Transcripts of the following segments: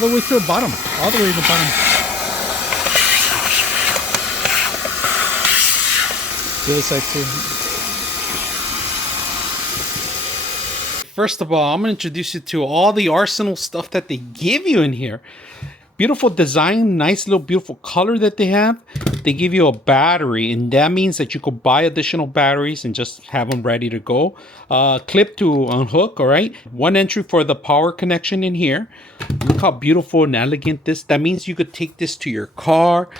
all the way to the bottom. All the way to the bottom. The other side too. First of all, I'm going to introduce you to all the arsenal stuff that they give you in here. Beautiful design, nice little beautiful color that they have. They give you a battery, and that means that you could buy additional batteries and just have them ready to go. Clip to unhook, all right? One entry for the power connection in here. Look how beautiful and elegant this. That means you could take this to your car,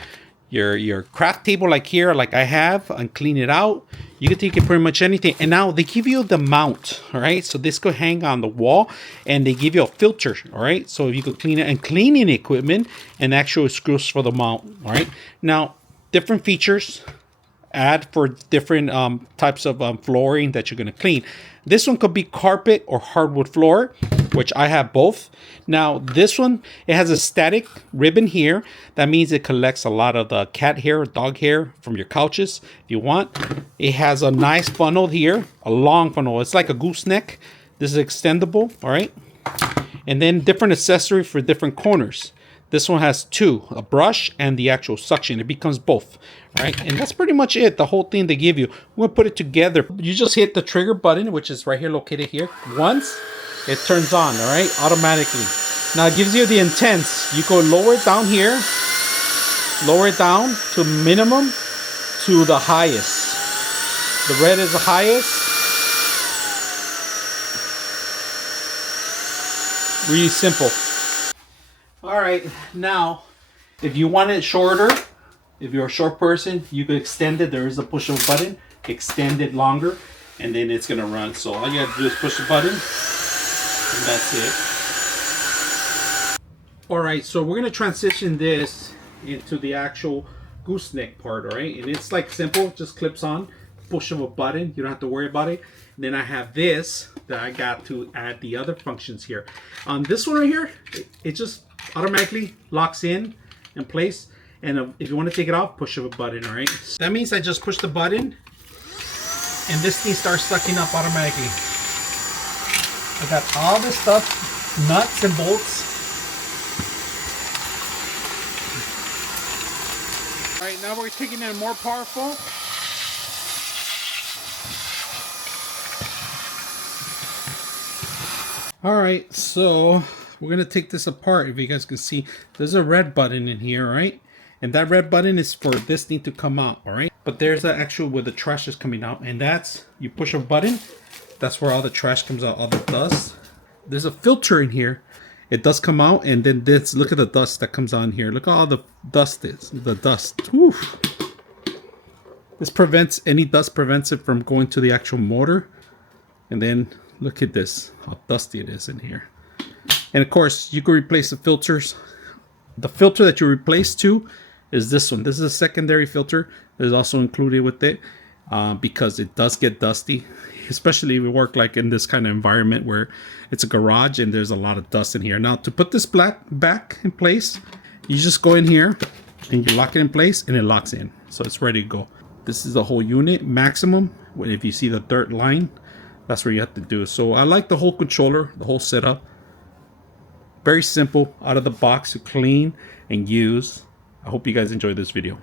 your craft table like here, like I have, and clean it out. You can take it pretty much anything. And now they give you the mount, all right? So this could hang on the wall, and they give you a filter, all right? So you could clean it, and cleaning equipment and actual screws for the mount, all right? Now, different features add for different types of flooring that you're gonna clean. This one could be carpet or hardwood floor, which I have both. Now, this one, it has a static ribbon here. That means it collects a lot of the cat hair or dog hair from your couches if you want. It has a nice funnel here, a long funnel. It's like a gooseneck. This is extendable, all right? And then different accessory for different corners. This one has two, a brush and the actual suction. It becomes both, right? And that's pretty much it, the whole thing they give you. We'll put it together. You just hit the trigger button, which is right here, located here. Once, it turns on, all right, automatically. Now it gives you the intense. You go lower it down here, lower it down to minimum to the highest. The red is the highest. Really simple. All right, now, if you want it shorter, if you're a short person, you can extend it. There is a push of a button, extend it longer, and then it's gonna run. So all you have to do is push the button, and that's it. All right, so we're gonna transition this into the actual gooseneck part, all right? And it's like simple, just clips on, push of a button. You don't have to worry about it. And then I have this that I got to add the other functions here. On this one right here, it just automatically locks in place, and if you want to take it off, push of a button, all right? That means I just push the button and this thing starts sucking up automatically. I got all this stuff, nuts and bolts. All right, now we're taking it more powerful. All right, so we're gonna take this apart. If you guys can see, there's a red button in here, right? And that red button is for this thing to come out, all right? But there's the actual where the trash is coming out, and that's, you push a button, that's where all the trash comes out, all the dust. There's a filter in here. It does come out, and then this, look at the dust that comes on here. Look at all the dust is, the dust. Whew. This prevents, any dust prevents it from going to the actual motor. And then look at this, how dusty it is in here. And of course, you can replace the filters. The filter that you replace to is this one. This is a secondary filter that is also included with it because it does get dusty, especially if you work like in this kind of environment where it's a garage and there's a lot of dust in here. Now, to put this back in place, you just go in here and you lock it in place, and it locks in. So it's ready to go. This is the whole unit, maximum. If you see the dirt line, that's where you have to do it. So I like the whole controller, the whole setup. Very simple, out of the box to clean and use. I hope you guys enjoyed this video.